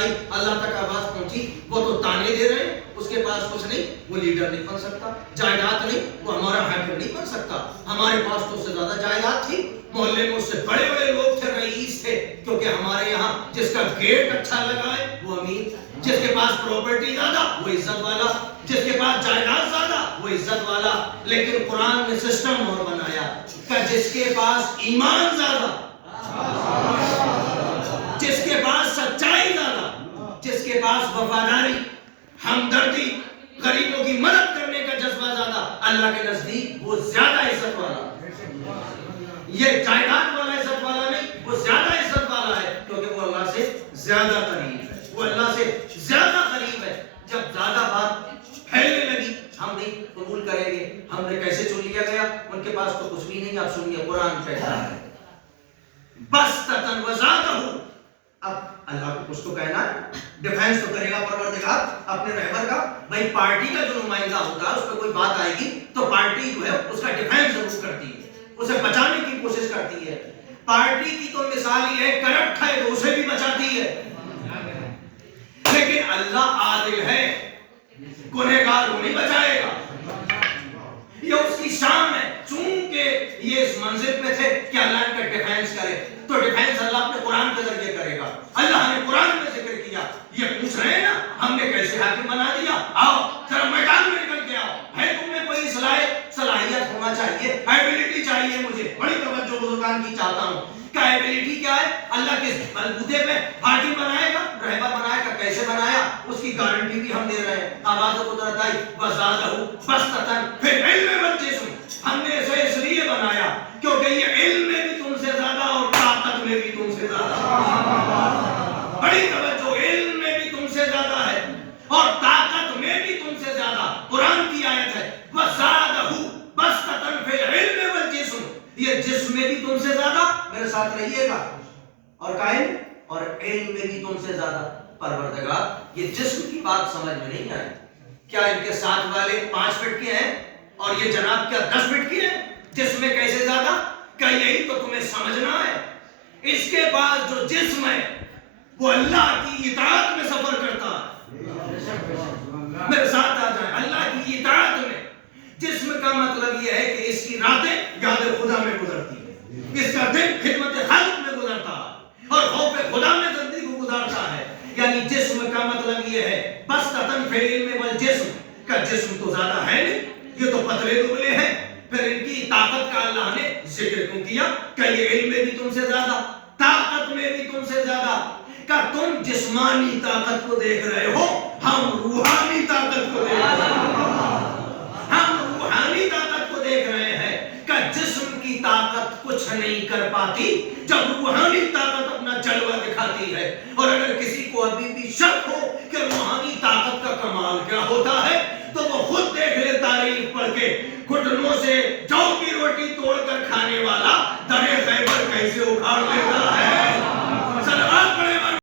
آئی, اللہ تک آواز پہنچی, وہ تو تانے دے رہے ہیں, اس کے پاس کچھ نہیں, وہ لیڈر نہیں بن سکتا, جائیداد نہیں, وہ ہمارا حاکم نہیں بن سکتا. ہمارے پاس تو اس سے زیادہ جائیداد تھی, محلے میں اس سے بڑے بڑے لوگ تھے, رئیس تھے, کیونکہ ہمارے یہاں جس کا گیٹ اچھا لگا ہے وہ امیر, جس کے پاس پراپرٹی زیادہ وہ عزت والا, جس کے پاس جائیداد زیادہ وہ عزت والا. لیکن قرآن نے سسٹم اور بنایا کہ جس کے پاس ایمان زیادہ, جس کے پاس سچائی زیادہ, جس کے پاس وفاداری, ہمدردی, غریبوں کی مدد کرنے کا جذبہ زیادہ, اللہ کے نزدیک وہ زیادہ عزت والا. یہ جائیداد والا عزت والا نہیں, وہ زیادہ عزت والا ہے, کیونکہ وہ اللہ سے زیادہ قریب ہے, وہ اللہ سے زیادہ قریب ہے. جب زیادہ بات پھیلنے لگی, ہم نہیں قبول کریں گے, ہم نے کیسے چن لیا گیا, ان کے پاس تو کچھ بھی نہیں. آپ سنیے قرآن کہتا ہے بسطۃ وزادہ. اب اللہ کو کچھ تو کہنا ہے, ڈیفینس تو کرے گا پروردگار اپنے رہبر کا. بھائی پارٹی کا جو نمائندہ ہوتا ہے, اس پہ کوئی بات آئے گی تو پارٹی جو ہے اس کا ڈیفینس ضرور کرتی ہے, اسے بچانے کی کوشش کرتی ہے. پارٹی کی تو مثال یہ ہے, کرپٹ ہے تو اسے بھی بچاتی ہے. لیکن اللہ عادل ہے, گنہگار کو نہیں بچائے گا. یہ اس کی شان ہے. چونکہ یہ اس منزل پہ تھے کہ اللہ ان کا ڈیفینس کرے, تو ڈیفینس اللہ اپنے قرآن کے ذریعے کرے گا. اللہ نے قرآن میں ذکر کیا. یہ پوچھ رہے ہیں نا ہم نے کیسے حاکم بنا دیا, آؤ ذرا میدان میں نکل کے آؤ. ہے تم میں کوئی صلاحیت ہونا چاہیے, ایبلٹی چاہیے. مجھے بڑی توجہ بزرگان کی چاہتا ہوں کہ ایبلٹی کیا ہے. اللہ کے بلبوتے پہ حاکم بنائے گا, رہبر بنائے گا. کیسے بنایا اس کی گارنٹی بھی ہم دے رہے ہیں. آواز قدرت آئی وزادہ بسطۃ فی العلم والجسم. ہم نے اسے اس لیے بنایا کیونکہ یہ علم میں بھی تم سے زیادہ اور طاقت میں بھی تم سے زیادہ. بڑی توجہ, علم میں بھی تم سے زیادہ ہے اور طاقت میں بھی تم سے زیادہ. قرآن کی آیت ہے وزادہ بسطۃ فی العلم والجسم. یہ جسم میں بھی تم سے زیادہ, میرے ساتھ رہیے گا, اور قائم, اور علم میں بھی تم سے زیادہ. پروردگار یہ جسم کی بات سمجھ میں نہیں آئی. کیا ان کے ساتھ والے 5 فٹ کے ہیں اور یہ جناب کیا 10 فٹ کی ہیں؟ جسم میں کیسے زیادہ؟ کیا یہی تو تمہیں سمجھنا ہے. اس کے پاس جو جسم ہے وہ اللہ کی اطاعت میں سفر کرتا ہے. میرے ساتھ آ جائیں, اللہ کی اطاعت میں. جسم کا مطلب یہ ہے کہ اس کی راتیں یاد خدا میں گزرتی ہے, اس کا دن خدمت خالق میں گزرتا ہے اور خوف خدا میں زندگی کو گزارتا ہے. یعنی جسم کا مطلب یہ ہے بسطۃ فی العلم والجسم. کا جسم تو زیادہ ہے نہیں, یہ تو پتلے دبلے ہیں. پھر ان کی طاقت کا اللہ نے ذکر کیوں کیا کہ یہ علم میں بھی تم سے زیادہ, طاقت میں بھی تم سے زیادہ. کہ تم جسمانی طاقت کو دیکھ رہے ہو, ہم روحانی طاقت کو دیکھ رہے ہیں. ہم روحانی طاقت کو دیکھ رہے ہیں کہ جسم کی طاقت کچھ نہیں کر پاتی جب روحانی طاقت اپنا جلوہ دکھاتی ہے. اور اگر کسی کو ابھی بھی شک ہو کہ روحانی طاقت کا کمال کیا ہوتا ہے تو وہ خود دیکھ لے تاریخ پڑھ کے. گھٹنوں سے جو